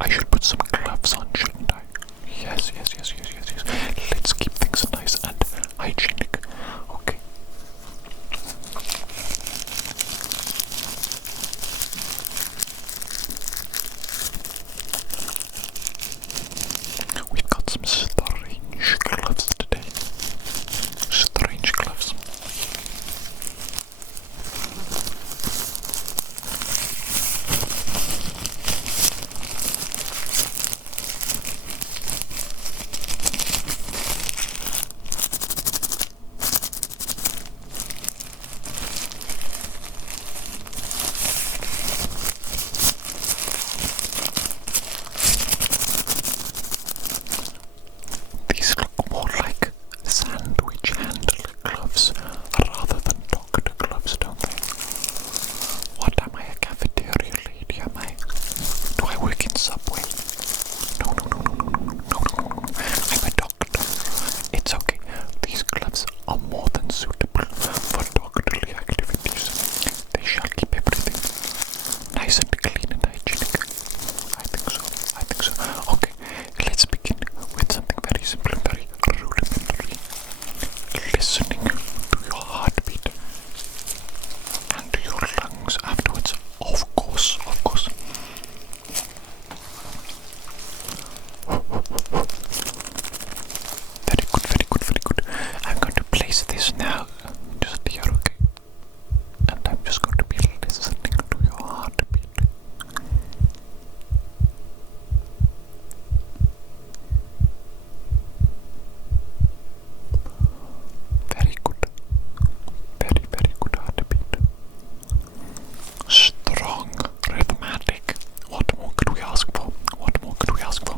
I should put some gloves on, shouldn't I? Yes. Let's keep things nice and hygienic. Okay. We've got some strange gloves today. Strange gloves. These look more like sandwich handle gloves rather than doctor gloves, don't they? What am I, a cafeteria lady? Am I? Do I work in Subway? No. I'm a doctor. It's okay. These gloves are more than suitable for doctorly activities. They shall keep everything nice and clean and hygienic. I think so. Okay, let's begin with something very simple and very rudimentary. Listening to your heartbeat and to your lungs afterwards. Of course. Very good. I'm going to place this now just here, okay? And I'm just going to be listening to your heartbeat. Very good. Very good heartbeat. Strong, rhythmatic. What more could we ask for?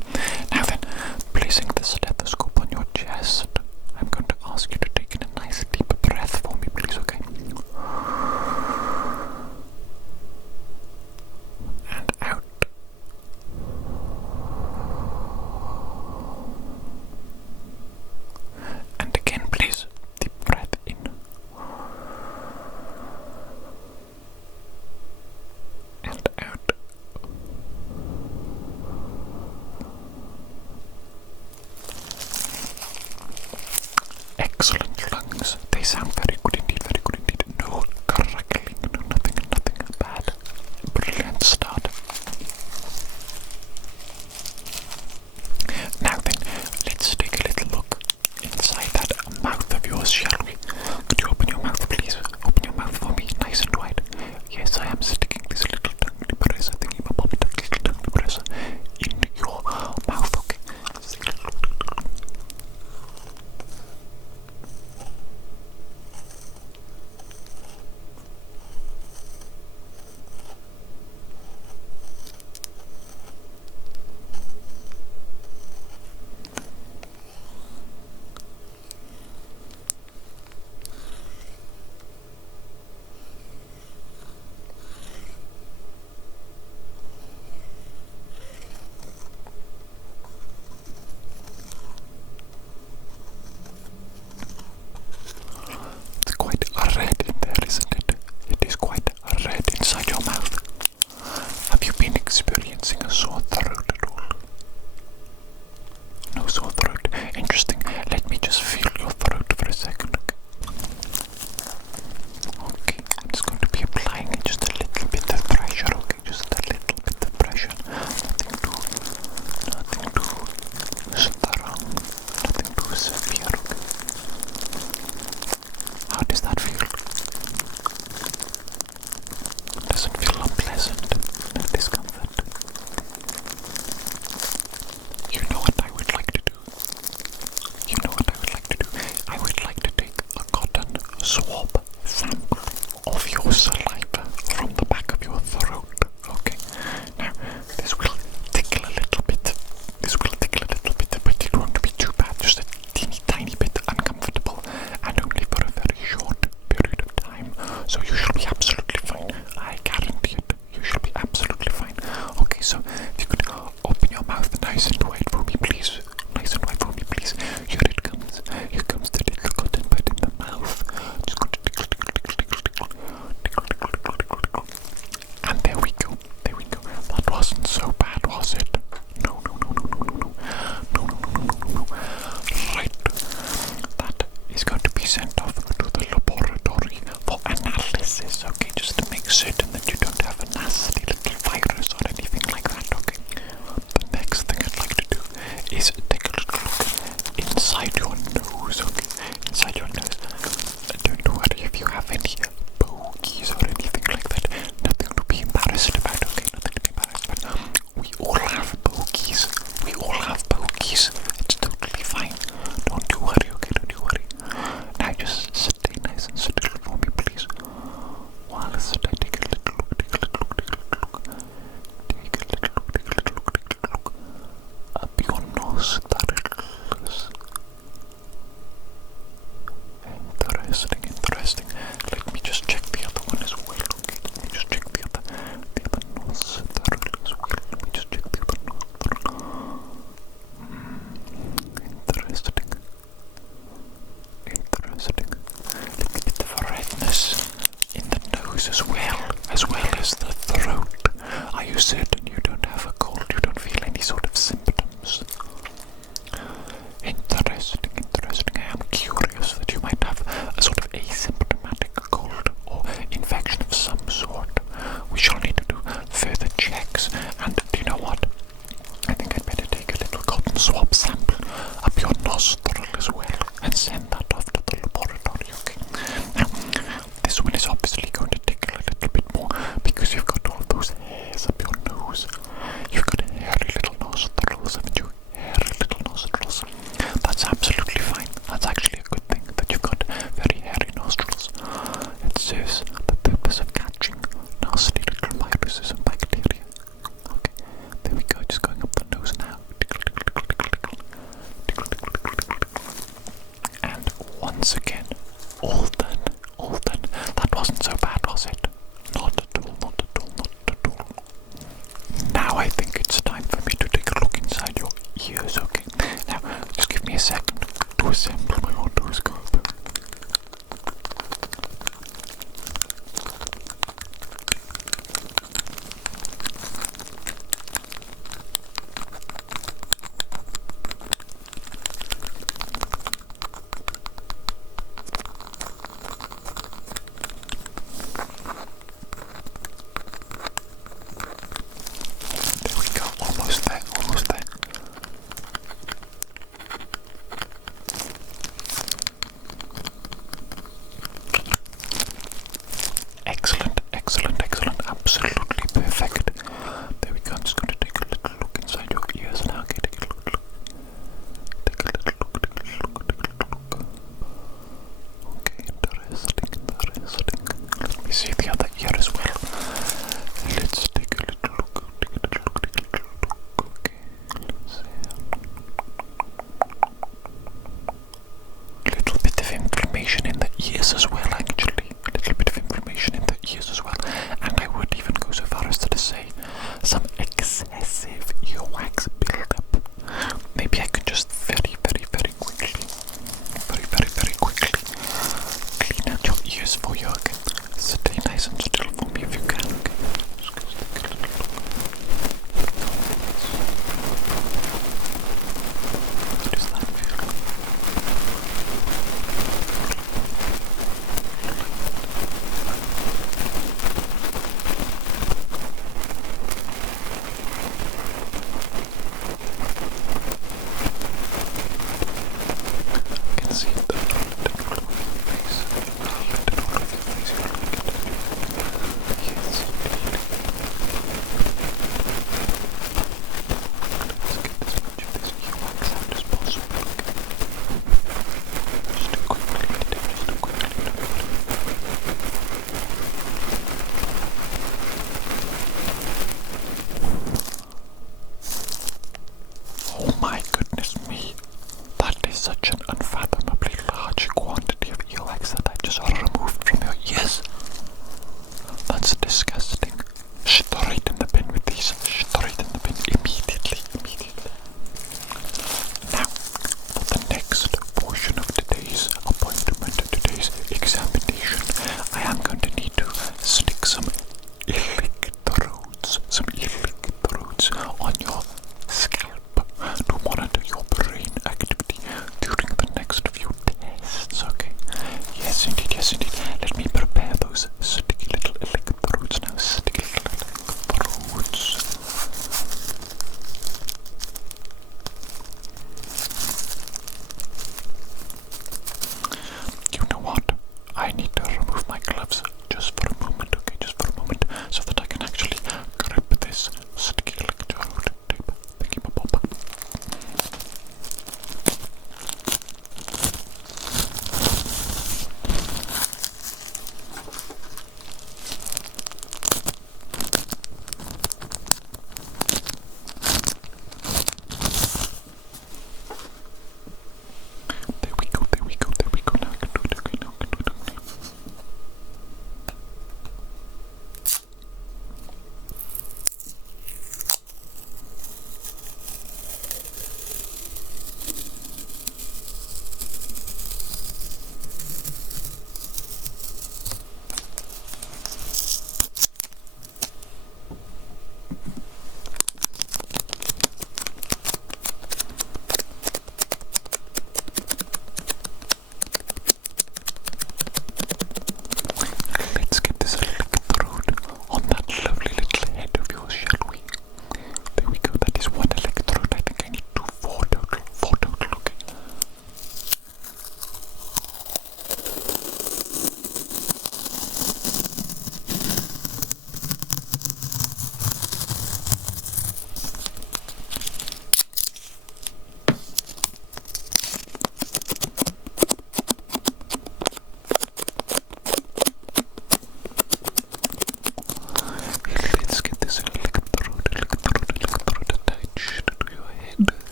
Now then, placing the stethoscope on your chest, I'm going to ask you to take in a nice deep breath for me, please, okay? And out. And again, please. Deep breath in. And out. Excellent lungs. They sound very good indeed. No crackling, no nothing bad. Brilliant start. Now then, let's take a little look inside that mouth of yours, shall we? Could you open your mouth, please? Open your mouth for me, nice and wide. Yes, I am sticking this little tongue depressor thingy, my little tongue depressor in your mouth, okay? It's quite red in there, isn't it? It is quite red inside your mouth. Have you been experiencing a sore throat at all? No sore throat. Interesting. Let me just feel your throat for a second. Okay, I'm just going to be applying just a little bit of pressure, okay? Just a little bit of pressure. Nothing too strong, nothing too severe, okay? How does that feel? Doesn't feel unpleasant, no discomfort. You know what I would like to do? I would like to take a cotton swab sample of your saliva from the back of your throat. Okay. Now, this will tickle a little bit, but it won't be too bad. Just a tiny bit uncomfortable, and only for a very short period of time. So you shall be absolutely fine. I guarantee it. You shall be absolutely fine. Okay, so if you could open your mouth nice and wide for me, please. Here it comes. Here comes the little cotton bud in the mouth. Just going to tickle. And there we go. That wasn't so bad, was it? is take a little look inside your nose, okay? Inside your nose. Don't worry if you have any bogies or anything like that. Nothing to be embarrassed about, okay? Nothing to be embarrassed about. We all have bogies. We all have bogies. It's totally fine. Don't you worry, okay? Don't you worry. Now just stay nice and still for me, please. While I take a little look, take a little look, take a little look. Take a little look, take a little look, take a little look. Up your nose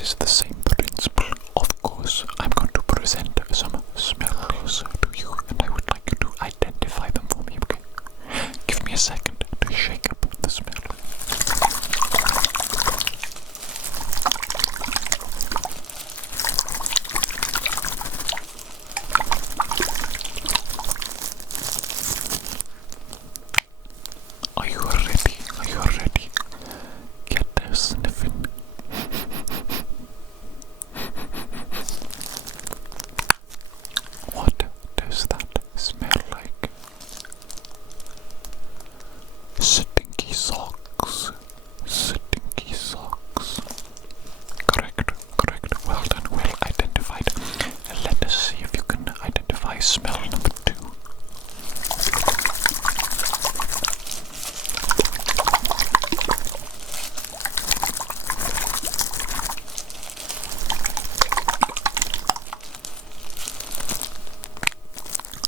this is the same principle. Of course, I'm going to present some smells to you, and I would like you to identify them for me, okay? Give me a second to shake up the smell. Are you ready? Are you ready? Get sniffing. What does that smell like? Stinky socks. Stinky socks. Correct, correct. Well done, well identified. Let us see if you can identify smell number 2.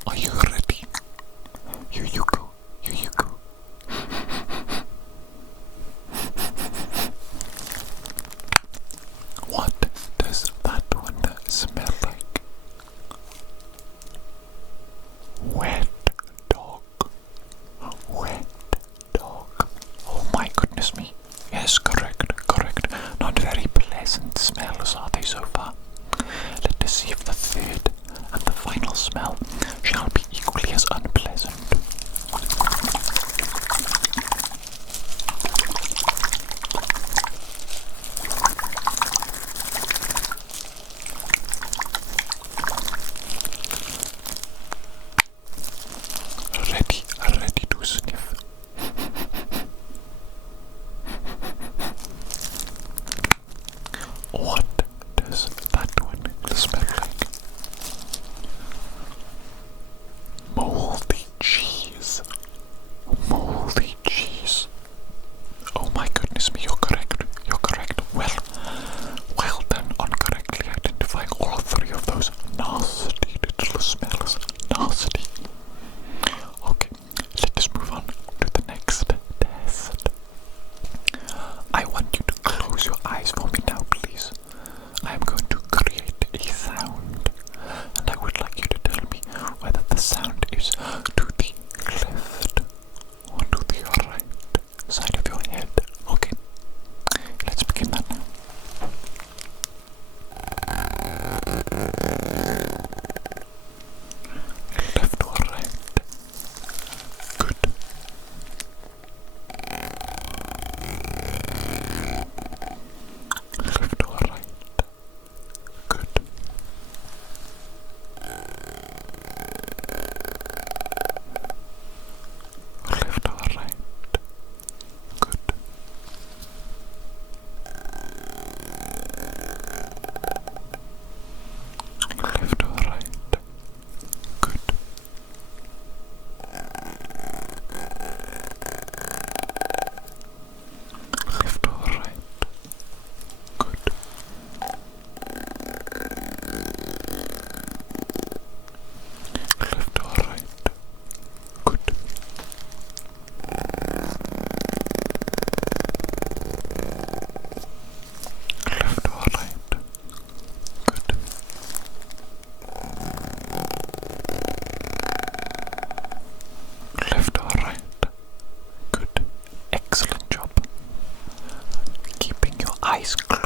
Are you ready? Here you go. Here you go. What does that one smell like? Wet dog. Wet dog. Oh my goodness me. Yes, correct, correct. Not very pleasant smells, are they so far? Let us see if the third and the final smell shall be equally as unpleasant. Ready to sniff. What does that one smell like? Moldy cheese. Moldy cheese. Oh my goodness me, you're correct. You're correct. Well done on correctly identifying all 3 of those nasty little smells. Nasty. Okay, let us move on to the next test. I want you to close your eyes for me now, please. I am going to create a sound, and I would like you to tell me whether the sound is to the left or to the right side of your head. Okay, let's begin that now. Left or right? Good. Left or right? Good. Left or right? Good. Left or right? Good. Left or right? Good. Left or right? Good. Left or right? Good. Left or right? Good. Excellent job. Keeping your eyes closed.